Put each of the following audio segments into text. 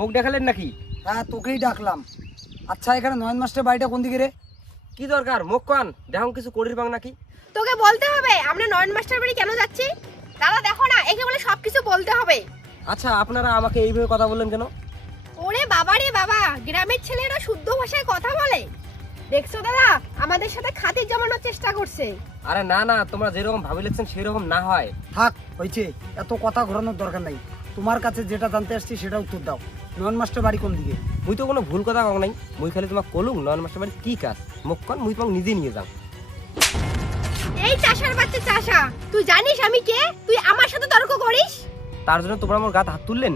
মুখ দেখালেন নাকি? হ্যাঁ, তোকেই ডাকলাম। আচ্ছা, এখানে নয়ন মাস্টার বাড়িটা কোন দিকে রে? কি দরকার মুখ কান দেখুন কিছু করির বাং নাকি? তোকে বলতে হবে আমরা নয়ন মাস্টার বাড়ি কেন যাচ্ছি। দাদা দেখো না, একে বলে সবকিছু বলতে হবে। আচ্ছা আপনারা আমাকে এইভাবে কথা বললেন কেন? ওরে বাবা রে বাবা, গ্রামের ছেলেরা শুদ্ধ ভাষায় কথা বলে। দেখছো দাদা, আমাদের সাথে খাতির জমানোর চেষ্টা করছে। আরে না না, তোমরা যেরকম ভাবিলাচ্ছেন সেরকম না হয়। থাক, হয়েছে, এত কথা ঘোরানোর দরকার নাই। তোমার কাছে যেটা জানতে আসছি সেটা উত্তর দাও। নয়ন মাস্টার বাড়ি কোন দিকে? মুই তো কোনো ভুল কথা কম নাই, মুই খালি তোমাকে কলুম নয়ন মাস্টার বাড়ি কি কাজ। মুখ কান মুই তোমাকে নিজে নিয়ে যাও। এই চাষার বাচ্চা চাষা, তুই জানিস আমি কে? তুই আমার সাথে তর্ক করিস? তার জন্য তোমরা আমার গায়ে হাত তুললেন?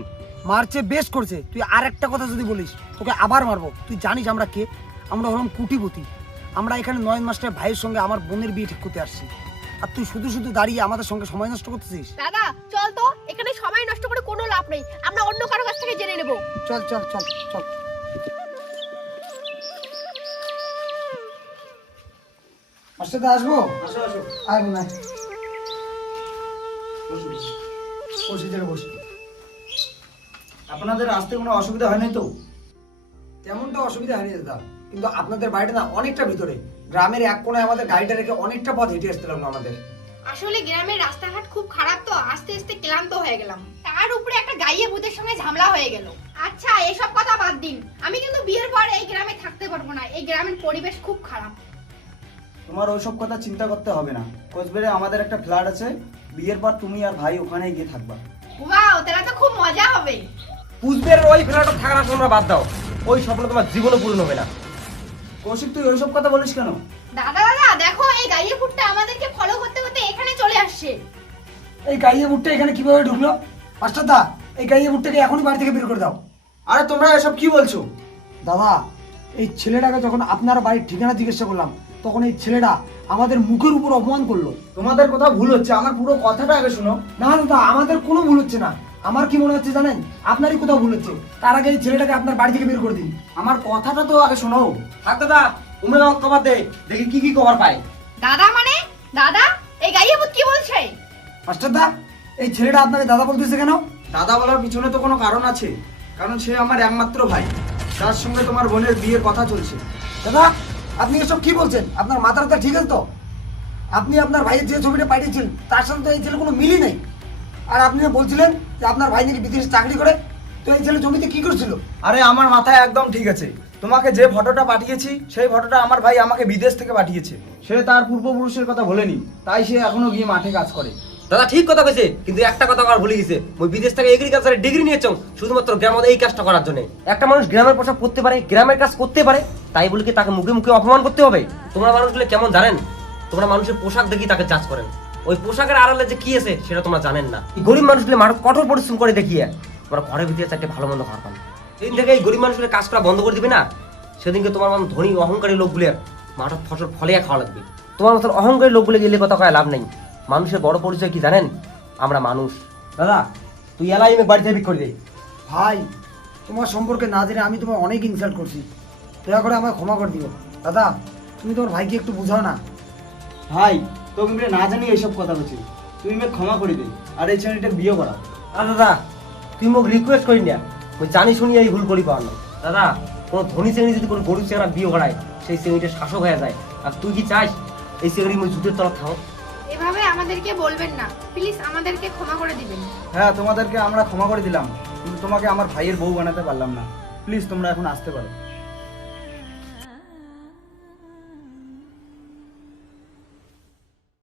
মারছে বেশ করছে। তুই আর একটা কথা যদি বলিস তোকে আবার মারবো। তুই জানিস আমরা কে? আমরা হলাম কুটিপতি। আমরা এখানে নয়ন মাস্টার ভাইয়ের সঙ্গে আমার বোনের বিয়ে ঠিক করতে আসছি, আর তুই শুধু শুধু দাঁড়িয়ে আমাদের সঙ্গে সময় নষ্ট করতেছিস। দাদা চল তো, এখানে সময় নষ্ট করে কোনো লাভ নেই। আমরা অন্য কারো কাছ থেকে জেনে নেব। চল চল চল চল। মাস্টারদা আসবো? আসো আসো, আয় না, বসো। বসে থেকে বসে। আপনাদের আসতে কোনো অসুবিধা হয়নি তো? তেমনটা অসুবিধা হয়নি দাদা, কিন্তু আপনাদের বাড়িটা না অনেকটা ভিতরে। গ্রামের এক কোণায় আমাদের গাড়িটা রেখে অনেকটা পথ হেঁটে আসতে লাগলো আমাদের। আসলে গ্রামের রাস্তাঘাট খুব খারাপ তো, আস্তে আস্তে ক্লান্ত হয়ে গেলাম। তার উপরে একটা গাইয়ে ভূতের সঙ্গে ঝামেলা হয়ে গেল। আচ্ছা এসব কথা বাদ দিন, আমি কিন্তু বিয়ের পর এই গ্রামে থাকতে পারবো না। এই গ্রামের পরিবেশ খুব খারাপ। তোমার ওইসব কথা চিন্তা করতে হবে না। কোচবিহারে আমাদের একটা ফ্ল্যাট আছে, বিয়ের পর তুমি আর ভাই ওখানে গিয়ে থাকবা। ওয়াও, তাহলে তো খুব মজা হবে। কুচবিহারের ওই ফ্ল্যাটে থাকার তোমরা বাদ দাও, ওই স্বপ্ন তোমার জীবনে পূর্ণ হবে না। কৌশিক, তুই ওইসব কথা বলিস কেন? দাদা দাদা দেখো, এই গাইয়ে ভূতটা আমাদেরকে ফলো করতে করতে এখানে চলে আসছে। এই গাইয়ে বুটটা এখানে কিভাবে ঢুকলো? মাস্টারদা, এই গাইয়ে বুটটাকে এখনই বাড়ি থেকে বের করে দাও। আরে তোমরা এসব কি বলছো? দাদা, এই ছেলেটাকে যখন আপনার বাড়ির ঠিকানা জিজ্ঞাসা করলাম তখন এই ছেলেটা আমাদের মুখের উপর অপমান করলো। তোমাদের কথা ভুল হচ্ছে, আমার পুরো কথাটা আগে শোনো। না দাদা, আমাদের কোনো ভুল হচ্ছে না। আমার কি মনে হচ্ছে জানেন, আপনারই কোথাও ভুল হচ্ছে। তার আগে এই ছেলেটাকে আপনার বাড়ি থেকে বের করে দিন। আমার কথাটা তো আগে শোনো। থাক দাদা, তুমি আমাকে কভার দে, দেখি কি কি কভার পাই। দাদা মানে? দাদা, এই গাইয়ে ভূত কি বলছে? মাস্টারদা, এই ছেলেটা আপনাকে দাদা বলতেছে কেন? দাদা বলার পিছনে তো কোনো কারণ আছে, কারণ সে আমার একমাত্র ভাই, তার সঙ্গে তোমার বোনের বিয়ের কথা চলছে। দাদা, আপনি এসব কি বলছেন? আপনার মাথাটা ঠিক আছে তো? আপনি আপনার ভাইয়ের যে ছবিটা পাঠিয়েছিলেন তার সাথে তো এই ছেলে কোনো মিলই নেই। আর আপনি যে বলছিলেন যে আপনার ভাই নাকি বিদেশে চাকরি করে, তো এই ছেলে জমিতে কি করছিল? আরে আমার মাথায় একদম ঠিক আছে। তোমাকে যে ফটোটা পাঠিয়েছি সেই ফটোটা আমার ভাই আমাকে বিদেশ থেকে পাঠিয়েছে। সে তার পূর্বপুরুষের কথা বলেনি, তাই সে এখনো গিয়ে মাঠে কাজ করে। দাদা ঠিক কথা কইছে, কিন্তু একটা কথা আমার ভুলে গেছে। ওই বিদেশ থেকে এগ্রিকালচারের ডিগ্রি নিয়েছ শুধুমাত্র গ্রামে এই কাজটা করার জন্য। একটা মানুষ গ্রামের পোশাক পরতে পারে, গ্রামের কাজ করতে পারে, তাই বলে কি তাকে মুখে মুখে অপমান করতে হবে? তোমরা মানুষগুলো কেমন জানেন? তোমরা মানুষের পোশাক দেখি তাকে জাজ করেন, ওই পোশাকের আড়ালে যে কি আছে সেটা তোমরা জানেন না। এই গরিব মানুষগুলো মাঠে কঠোর পরিশ্রম করে দেখিয়ে তোমরা ঘরের ভিতরে চারটে ভালো মন্দ খাওয়ার পান। সেদিন থেকে এই গরিব মানুষগুলো কাজ করা বন্ধ করে দিবে না, সেদিনকে তোমার মতো ধনী অহংকারী লোকগুলোর মাঠের ফসল ফলিয়া খাওয়া লাগবে। তোমার মতন অহংকারী লোকগুলো গেলে কথা কয় লাভ নেই। মানুষের বড় পরিচয় কি জানেন? আমরা মানুষ। দাদা তুই এলাই আমি বাড়ি থেকে বিক করে দে। ভাই, তোমার সম্পর্কে না জেনে আমি তোমায় অনেক ইনসাল্ট করছি, দয়া করে আমায় ক্ষমা করে দিও। দাদা, তুমি তোমার ভাইকে একটু বুঝাও না। ভাই, তোকে মেয়ে না জানি এইসব কথা বলছি, তুমি মেয়ে ক্ষমা করে দে আর এই ছেলেটার বিয়ে করা। আর দাদা তুই মোক রিকোয়েস্ট করি না, ওই জানি শুনি এই ভুল করি পাওয়ার না। দাদা, কোনো ধনী শ্রেণী যদি কোনো গরিব চেংড়া বিয়ে করায় সেই শ্রেণীটা শাসক হয়ে যায়, আর তুই কি চাস এই শ্রেণী মই জুতের তলা থাও? এভাবে আমাদেরকে বলবেন না প্লিজ, আমাদেরকে ক্ষমা করে দিবেন। হ্যাঁ, তোমাদেরকে আমরা ক্ষমা করে দিলাম, কিন্তু তোমাকে আমার ভাইয়ের বউ বানাতে পারলাম না। প্লিজ তোমরা এখন আসতে পারো।